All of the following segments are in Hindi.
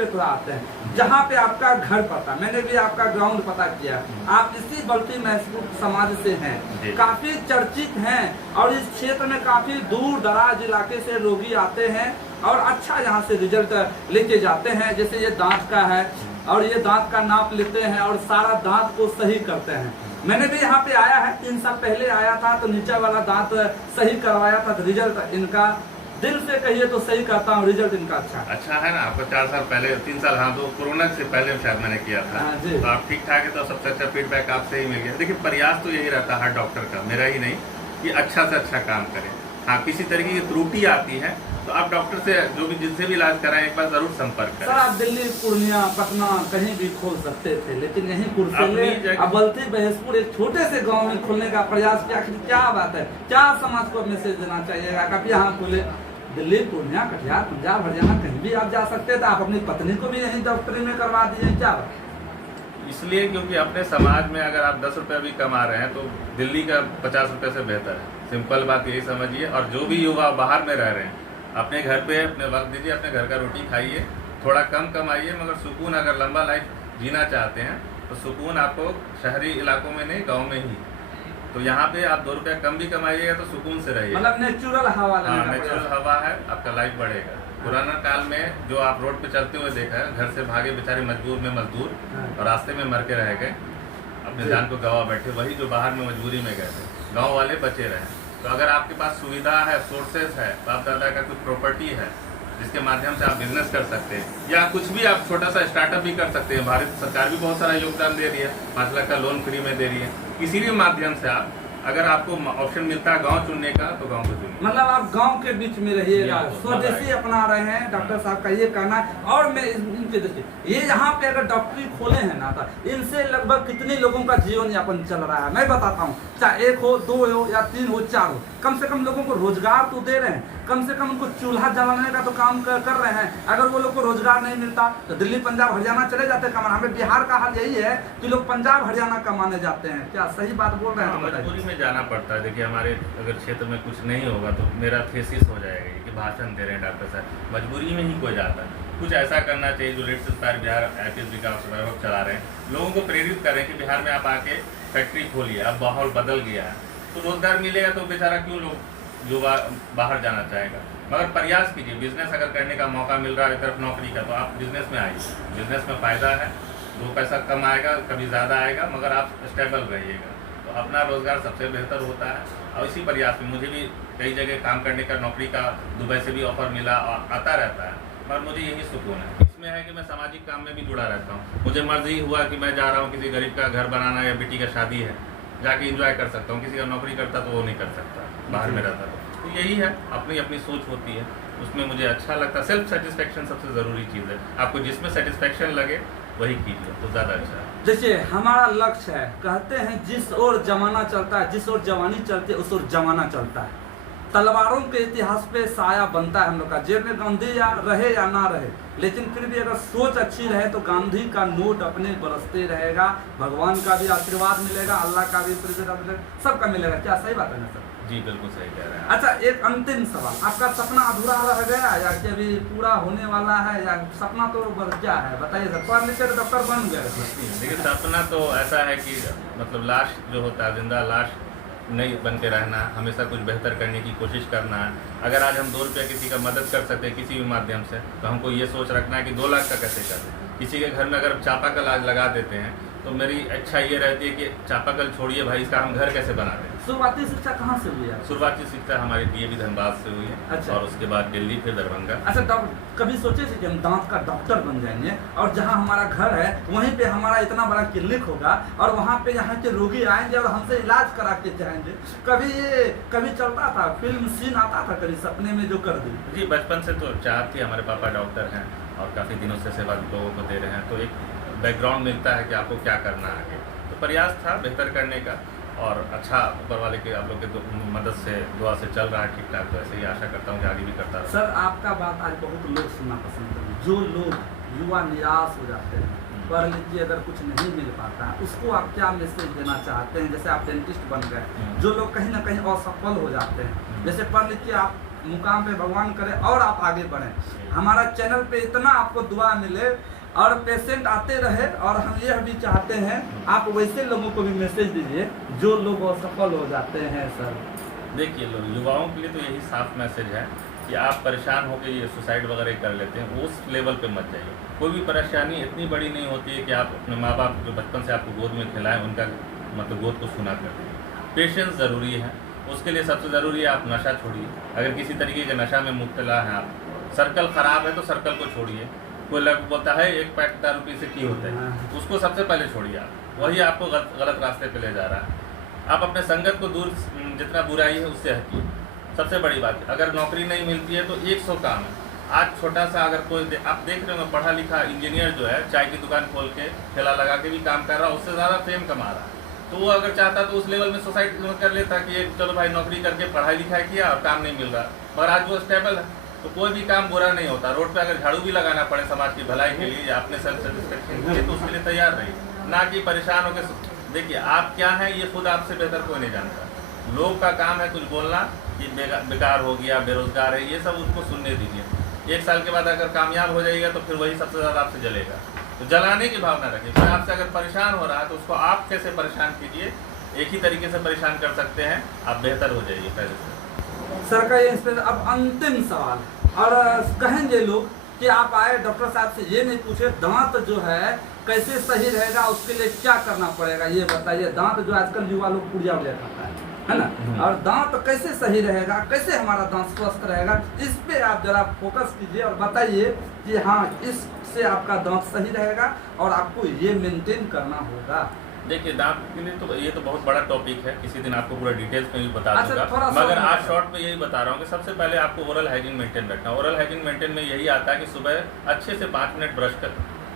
पे थोड़ा आते हैं, जहाँ पे आपका घर पता, मैंने भी आपका ग्राउंड पता किया, आप इसी बल्टी महसूर समाज से हैं, काफी चर्चित हैं और इस क्षेत्र में काफी दूर दराज इलाके से रोगी आते हैं और अच्छा यहाँ से रिजल्ट लेके जाते हैं। जैसे ये दांत का है और ये दांत का नाप लेते हैं और सारा दांत को सही करते हैं। मैंने भी यहाँ पे आया है, 3 साल पहले आया था तो नीचे वाला दांत सही करवाया था, तो रिजल्ट इनका दिल से कहिए तो सही करता हूँ, रिजल्ट इनका अच्छा है ना। आपको 4 साल पहले 3 साल, हाँ, तो कोरोना से पहले शायद मैंने किया था। तो आप ठीक ठाक है, तो सबसे अच्छा फीडबैक आपसे ही मिल गया। देखिए प्रयास तो यही रहता है हर डॉक्टर का, मेरा ही नहीं, कि अच्छा से अच्छा काम करें। हाँ, किसी तरीके की त्रुटि आती है तो आप डॉक्टर से जो भी जिससे भी इलाज कराएं एक बार जरूर संपर्क करें। सर आप दिल्ली, पूर्णिया, पटना कहीं भी खोल सकते थे, लेकिन यहीं बल्टी बहसपुर एक छोटे से गांव में खोलने का प्रयास किया। क्या बात है, क्या समाज को मैसेज देना चाहिएगा? कभी यहाँ खोले, दिल्ली, पूर्णिया, कटिहार, पंजाब, हरियाणा कहीं भी आप जा सकते थे, आप अपनी पत्नी को भी यहीं डॉक्टरी में करवा दीजिए। क्या इसलिए क्योंकि अपने समाज में अगर आप 10 रुपये भी कमा रहे हैं तो दिल्ली का 50 रुपये से बेहतर है। सिंपल बात यही समझिए। और जो भी युवा बाहर में रह रहे हैं, अपने घर पे अपने वक्त दीजिए, अपने घर का रोटी खाइए, थोड़ा कम कमाइए, मगर सुकून, अगर लंबा लाइफ जीना चाहते हैं तो सुकून आपको शहरी इलाकों में नहीं, गाँव में ही। तो यहाँ पे आप 2 रुपया कम भी कमाइएगा तो सुकून से रहिए, मतलब नेचुरल हवा। हाँ, नेचुरल हवा है, आपका लाइफ बढ़ेगा। पुराना काल में जो आप रोड पे चलते हुए देखा है, घर से भागे बेचारे मजबूर में मजदूर और रास्ते में मर के रह गए, अपने जान को गवा बैठे। वही जो बाहर में मजबूरी में गए थे, गाँव वाले बचे रहे। तो अगर आपके पास सुविधा है, सोर्सेज है, बाप दादा का कुछ प्रॉपर्टी है जिसके माध्यम से आप बिजनेस कर सकते हैं या कुछ भी आप छोटा सा स्टार्टअप भी कर सकते हैं। भारत सरकार भी बहुत सारा योगदान दे रही है, 5 लाख का लोन फ्री में दे रही है। किसी भी माध्यम से आप, अगर आपको ऑप्शन मिलता है गांव चुनने का तो गांव को चुनिए। मतलब आप गांव के बीच में रहिएगा, स्वदेशी अपना रहे हैं, डॉक्टर साहब का ये कहना है। और मैं इनके देखिए, ये यहाँ पे अगर डॉक्टरी खोले हैं ना, तो इनसे लगभग कितने लोगों का जीवन यापन चल रहा है मैं बताता हूँ। चाहे 1 हो, 2 हो या 3 हो, 4 हो, कम से कम लोगों को रोजगार तो दे रहे हैं, कम से कम उनको चूल्हा जलाने का तो काम कर रहे हैं। अगर वो लोग को रोजगार नहीं मिलता तो दिल्ली, पंजाब, हरियाणा चले जाते कमाने। हमें बिहार का हाल यही है कि लोग पंजाब, हरियाणा कमाने जाते हैं। क्या सही बात बोल रहे हैं? मजबूरी में जाना पड़ता है। देखिए हमारे अगर क्षेत्र में कुछ नहीं होगा तो मेरा थीसिस हो जाएगा कि भाषण दे रहे हैं डॉक्टर साहब, मजबूरी में ही कोई जाता है। कुछ ऐसा करना चाहिए जो लेट्स इंस्पायर बिहार IPS विकास चला रहे हैं, लोगों को प्रेरित करें कि बिहार में आप आके फैक्ट्री खोलिए। अब माहौल बदल गया है तो रोजगार मिलेगा, तो बेचारा क्यों लोग युवा बाहर जाना चाहेगा। मगर प्रयास कीजिए, बिजनेस अगर करने का मौका मिल रहा है एक तरफ नौकरी का, तो आप बिजनेस में आइए। बिजनेस में फ़ायदा है, 2 पैसा कम आएगा, कभी ज़्यादा आएगा, मगर आप स्टेबल रहिएगा। तो अपना रोजगार सबसे बेहतर होता है। और इसी प्रयास में मुझे भी कई जगह काम करने का, नौकरी का दुबई से भी ऑफर मिला और आता रहता है, पर मुझे यही सुकून है। इसमें है कि मैं सामाजिक काम में भी जुड़ा रहता हूँ। मुझे मर्जी हुआ कि मैं जा रहा हूँ, किसी गरीब का घर बनाना या बेटी का शादी है, जाके एंजॉय कर सकता हूँ। किसी का नौकरी करता तो वो नहीं कर सकता, बाहर में रहता तो यही है, अपनी अपनी सोच होती है, उसमें मुझे अच्छा लगता है। सेल्फ सेटिस्फेक्शन सबसे ज़रूरी चीज़ है। आपको जिसमें सेटिस्फेक्शन लगे वही कीजिए तो ज़्यादा अच्छा है। देखिए हमारा लक्ष्य है, कहते हैं जिस ओर जमाना चलता है, जिस ओर जवानी चलती है उस ओर जमाना चलता है। तलवारों के इतिहास पे साया बनता है हम लोग का, जेब में गांधी या रहे या ना रहे, लेकिन फिर भी अगर सोच अच्छी रहे तो गांधी का नोट अपने बरसते रहेगा, भगवान का भी आशीर्वाद मिलेगा, अल्लाह का भी सबका मिलेगा। क्या सही बात है ना सर? जी बिल्कुल सही कह रहे हैं। अच्छा, एक अंतिम सवाल, आपका सपना अधूरा रह गया या कि अभी पूरा होने वाला है, या सपना तो क्या है बताइए सर? पढ़ लिख कर डॉक्टर बन गए। देखिए सपना तो ऐसा है कि मतलब लाश जो होता है, जिंदा लाश नहीं बन के रहना, हमेशा कुछ बेहतर करने की कोशिश करना है। अगर आज हम 2 रुपया किसी का मदद कर सकते हैं किसी भी माध्यम से, तो हमको ये सोच रखना है कि 2 लाख का कैसे करें। किसी के घर में अगर चापाकल आज लगा देते हैं तो मेरी इच्छा ये रहती है कि चापाकल छोड़िए भाई, इसका हम घर कैसे बना दें। शुरुआती शिक्षा कहाँ से हुई है? शुरुआती शिक्षा हमारी DAV धनबाद से हुई है। अच्छा। और उसके बाद दिल्ली, फिर दरभंगा। अच्छा, कभी सोचे थे कि हम दांत का डॉक्टर बन जाएंगे और जहाँ हमारा घर है वहीं पे हमारा इतना बड़ा क्लिनिक होगा और वहाँ पे यहाँ के रोगी आएंगे और हमसे इलाज करा के जाएंगे? कभी चलता था, फिल्म सीन आता था कभी सपने में जो कर दी? जी बचपन से तो चाह थी, हमारे पापा डॉक्टर हैं और काफ़ी दिनों से सेवा लोगों को दे रहे हैं, तो एक बैकग्राउंड मिलता है कि आपको क्या करना है आगे। तो प्रयास था बेहतर करने का और अच्छा ऊपर वाले के आप लोग के मदद से, दुआ से चल रहा है ठीक ठाक। तो ऐसे ही आशा करता हूँ कि आगे भी करता रहूँ। सर आपका बात आज बहुत लोग सुनना पसंद करेंगे, जो लोग युवा निराश हो जाते हैं, पढ़ लिख के अगर कुछ नहीं मिल पाता है, उसको आप क्या मैसेज देना चाहते हैं? जैसे आप डेंटिस्ट बन गए, जो लोग कहीं ना कहीं असफल हो जाते हैं, जैसे पढ़ लिख के आप मुकाम पे भगवान करे और आप आगे बढ़ें। हमारा चैनल पे इतना आपको दुआ मिले और पेशेंट आते रहे, और हम यह भी चाहते हैं आप वैसे लोगों को भी मैसेज दीजिए जो लोग असफल हो जाते हैं। सर देखिए, युवाओं के लिए तो यही साफ मैसेज है कि आप परेशान होकर ये सुसाइड वगैरह कर लेते हैं, उस लेवल पे मत जाइए। कोई भी परेशानी इतनी बड़ी नहीं होती है कि आप अपने माँ बाप जो बचपन से आपको गोद में खिलाएं उनका मतलब गोद को सुना कर दें। पेशेंस ज़रूरी है, उसके लिए सबसे ज़रूरी है आप नशा छोड़िए। अगर किसी तरीके के नशा में मुब्तला हैं आप, सर्कल ख़राब है तो सर्कल को छोड़िए। कोई लग बोलता है एक पैक दारू से की होता है, उसको सबसे पहले छोड़िए आप, वही आपको गलत रास्ते पे ले जा रहा है। आप अपने संगत को दूर, जितना बुराई है उससे हटिए। सबसे बड़ी बात, अगर नौकरी नहीं मिलती है तो 100 काम है। आज छोटा सा अगर कोई आप देख रहे हो, पढ़ा लिखा इंजीनियर जो है चाय की दुकान खोल के ठेला लगा के भी काम कर रहा है, उससे ज़्यादा फेम कमा रहा है। तो वो अगर चाहता तो उस लेवल में सोसाइटी में कर लेता कि एक चलो भाई नौकरी करके पढ़ाई लिखाई किया और काम नहीं मिल रहा, और आज वो स्टेबल है। तो कोई भी काम बुरा नहीं होता। रोड पे अगर झाड़ू भी लगाना पड़े समाज की भलाई के लिए या अपने सेल्फ सेटिस्फेक्शन के लिए, तो उसके लिए तैयार रहिए, ना कि परेशान होकर। देखिए, आप क्या हैं ये खुद आपसे बेहतर कोई नहीं जानता। लोग का काम है कुछ बोलना कि बेकार हो गया, बेरोजगार है, ये सब उसको सुनने दीजिए। 1 साल के बाद अगर कामयाब हो जाएगा तो फिर वही सबसे ज़्यादा आपसे जलेगा। तो जलाने की भावना रखिए। फिर आपसे अगर परेशान हो रहा है तो उसको आप कैसे परेशान कीजिए, एक ही तरीके से परेशान कर सकते हैं, आप बेहतर हो जाइए पहले से। सर का ये अब अंतिम सवाल, और कहेंगे लोग कि आप आए डॉक्टर साहब से ये नहीं पूछे दांत जो है कैसे सही रहेगा, उसके लिए क्या करना पड़ेगा, ये बताइए। दांत जो आजकल युवा लोग पुड़िया उड़िया खाता है ना, और दांत कैसे सही रहेगा, कैसे हमारा दांत स्वस्थ रहेगा, इस पे आप जरा फोकस कीजिए और बताइए कि हाँ इससे आपका दांत सही रहेगा और आपको ये मेंटेन करना होगा। देखिए, दांत के लिए तो ये तो बहुत बड़ा टॉपिक है, किसी दिन आपको पूरा डिटेल्स में भी बता दूंगा, अच्छा, मगर आज शॉर्ट में यही बता रहा हूँ कि सबसे पहले आपको ओरल हाइजीन मेंटेन रखना। ओरल हाइजीन मेंटेन में यही आता है कि सुबह अच्छे से 5 मिनट ब्रश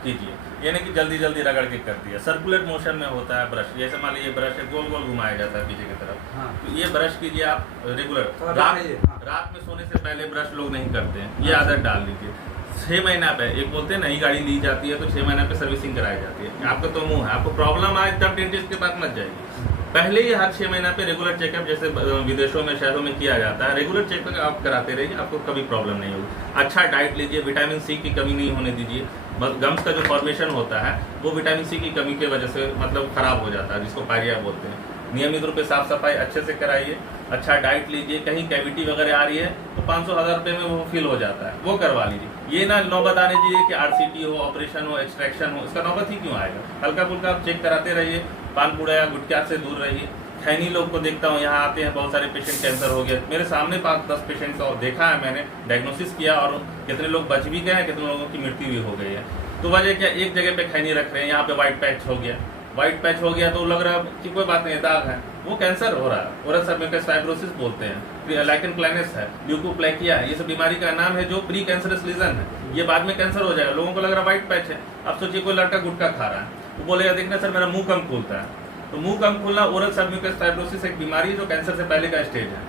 कीजिए, यानी कि जल्दी जल्दी रगड़ के कर दिया। सर्कुलर मोशन में होता है ब्रश, जैसे मान लीजिए ब्रश है गोल गोल घुमाया जाता है पीछे की तरफ, तो ये ब्रश कीजिए आप रेगुलर। रात में सोने से पहले ब्रश लोग नहीं करते हैं, ये आदत डाल लीजिए। 6 महीना पे, एक बोलते हैं नई गाड़ी ली जाती है तो 6 महीना पे सर्विसिंग कराई जाती है। आपका तो मुंह है, आपको प्रॉब्लम आए तब डेंटिस्ट के पास मत जाइए, पहले ही हर 6 महीना पे रेगुलर चेकअप जैसे विदेशों में शहरों में किया जाता है, रेगुलर चेकअप आप कराते रहिए, आपको कभी प्रॉब्लम नहीं होगी। अच्छा डाइट लीजिए, विटामिन सी की कमी नहीं होने दीजिए। गम्स का जो फॉर्मेशन होता है वो विटामिन सी की कमी की वजह से मतलब खराब हो जाता है, जिसको पायरिया बोलते हैं। नियमित रूप से साफ सफाई अच्छे से कराइए, अच्छा डाइट लीजिए। कहीं कैविटी वगैरह आ रही है तो 500-1000 रुपये में वो फिल हो जाता है, वो करवा लीजिए। ये ना नौबत आने दीजिए कि RCT हो, ऑपरेशन हो, एक्सट्रैक्शन हो, इसका नौबत ही क्यों आएगा। हल्का फुल्का आप चेक कराते रहिए, पान पुड़ा या गुटखा से दूर रहिए। खैनी लोग को देखता हूँ, यहाँ आते हैं बहुत सारे पेशेंट कैंसर हो गया, मेरे सामने 5-10 पेशेंट को देखा है मैंने, डायग्नोसिस किया, और कितने लोग बच भी गए हैं, कितने लोगों की मृत्यु भी हो गई है। तो वजह क्या, एक जगह पे खैनी रख रहे हैं, यहाँ पे व्हाइट पैच हो गया, व्हाइट पैच हो गया तो लग रहा है कि कोई बात नहीं, दाग है, वो कैंसर हो रहा है। ओरल सबम्यूकस फाइब्रोसिस बोलते हैं, लाइकन प्लैनिस है, ल्यूकोप्लेकिया है, ये सब बीमारी का नाम है जो प्री कैंसरस लीजन है, ये बाद में कैंसर हो जाएगा। लोगों को लग रहा है व्हाइट पैच है। अब सोचिए कोई लड़का गुटखा खा रहा है, वो बोलेगा देखना सर मेरा मुंह कम खुलता है, तो मुंह कम खुलना ओरल सबम्यूकस फाइब्रोसिस एक बीमारी है जो कैंसर से पहले का स्टेज है।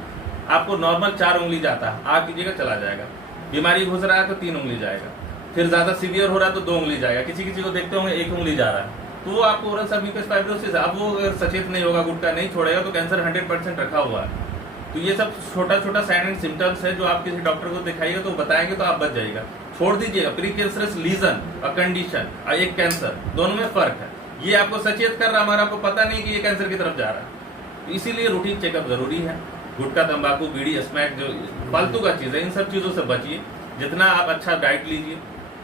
आपको नॉर्मल 4 उंगली जाता है, आप कीजिएगा चला जाएगा। बीमारी घुस रहा है तो 3 उंगली जाएगा, फिर ज्यादा सीवियर हो रहा है तो 2 उंगली जाएगा, किसी किसी को देखते होंगे 1 उंगली जा रहा है, तो वो आपको ओरल सबम्यूकस फाइब्रोसिस है। अब वो अगर सचेत नहीं होगा, गुटखा नहीं छोड़ेगा तो कैंसर 100% रखा हुआ है। तो ये सब छोटा छोटा साइन एंड सिम्टम्स है जो आप किसी डॉक्टर को दिखाइएगा तो बताएंगे तो आप बच जाइएगा। छोड़ दीजिएगा प्री कैंसरस लीजन और कंडीशन और एक कैंसर, दोनों में फर्क है। ये आपको सचेत कर रहा है, मगर आपको पता नहीं कि ये कैंसर की तरफ जा रहा है। तो इसीलिए रूटीन चेकअप जरूरी है। गुटखा, तंबाकू, बीड़ी, स्मैक जो फालतू का चीज़ है, इन सब चीज़ों से बचिए। जितना आप अच्छा डाइट लीजिए,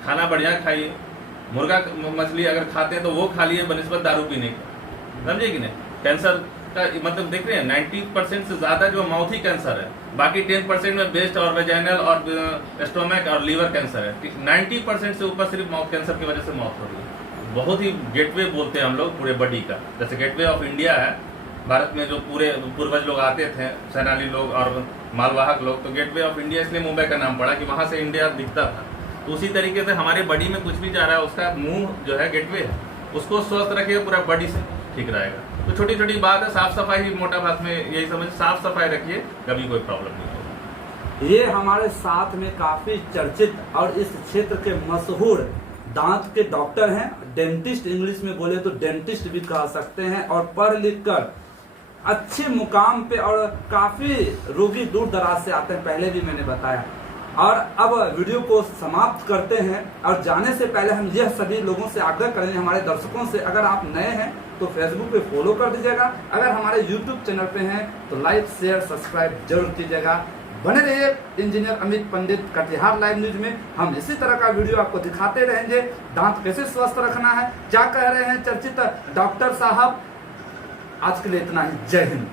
खाना बढ़िया खाइए, मुर्गा मछली अगर खाते हैं तो वो खा लिए बनिस्बत दारू पीने का, समझे कि नहीं। कैंसर का मतलब देख रहे हैं 90% से ज्यादा जो माउथ ही कैंसर है, बाकी 10% में ब्रेस्ट और वेजाइनल और स्टोमक और लीवर कैंसर है। 90% से ऊपर सिर्फ माउथ कैंसर की वजह से मौत हो रही है। बहुत ही गेटवे बोलते हैं हम लोग पूरे बॉडी का, जैसे गेटवे ऑफ इंडिया है भारत में, जो पूरे पूर्वज लोग आते थे, सैनानी लोग और मालवाहक लोग, तो गेटवे ऑफ इंडिया इसलिए मुंबई का नाम पड़ा कि वहां से इंडिया दिखता था। तो उसी तरीके से हमारे बॉडी में कुछ भी जा रहा है, उसका मुंह जो है गेटवे है, उसको स्वस्थ रखिए, पूरा बॉडी से ठीक रहेगा। तो छोटी छोटी बात है, साफ सफाई ही मोटा भाग में यही समझ, साफ सफाई रखिए, कभी कोई प्रॉब्लम नहीं होगा। ये हमारे साथ में काफी चर्चित और इस क्षेत्र के मशहूर दांत के डॉक्टर हैं, डेंटिस्ट, इंग्लिश में बोले तो डेंटिस्ट भी कह सकते हैं, और पढ़ लिख कर अच्छे मुकाम पे, और काफी रोगी दूर दराज से आते हैं, पहले भी मैंने बताया। और अब वीडियो को समाप्त करते हैं, और जाने से पहले हम यह सभी लोगों से आग्रह करेंगे, हमारे दर्शकों से, अगर आप नए हैं तो फेसबुक पे फॉलो कर दीजिएगा, अगर हमारे यूट्यूब चैनल पे हैं तो लाइक शेयर सब्सक्राइब जरूर कीजिएगा। बने रहिए इंजीनियर अमित पंडित कटिहार लाइव न्यूज में। हम इसी तरह का वीडियो आपको दिखाते रहेंगे। दांत कैसे स्वस्थ रखना है, क्या कह रहे हैं चर्चित डॉक्टर साहब। आज के लिए इतना ही। जय हिंद।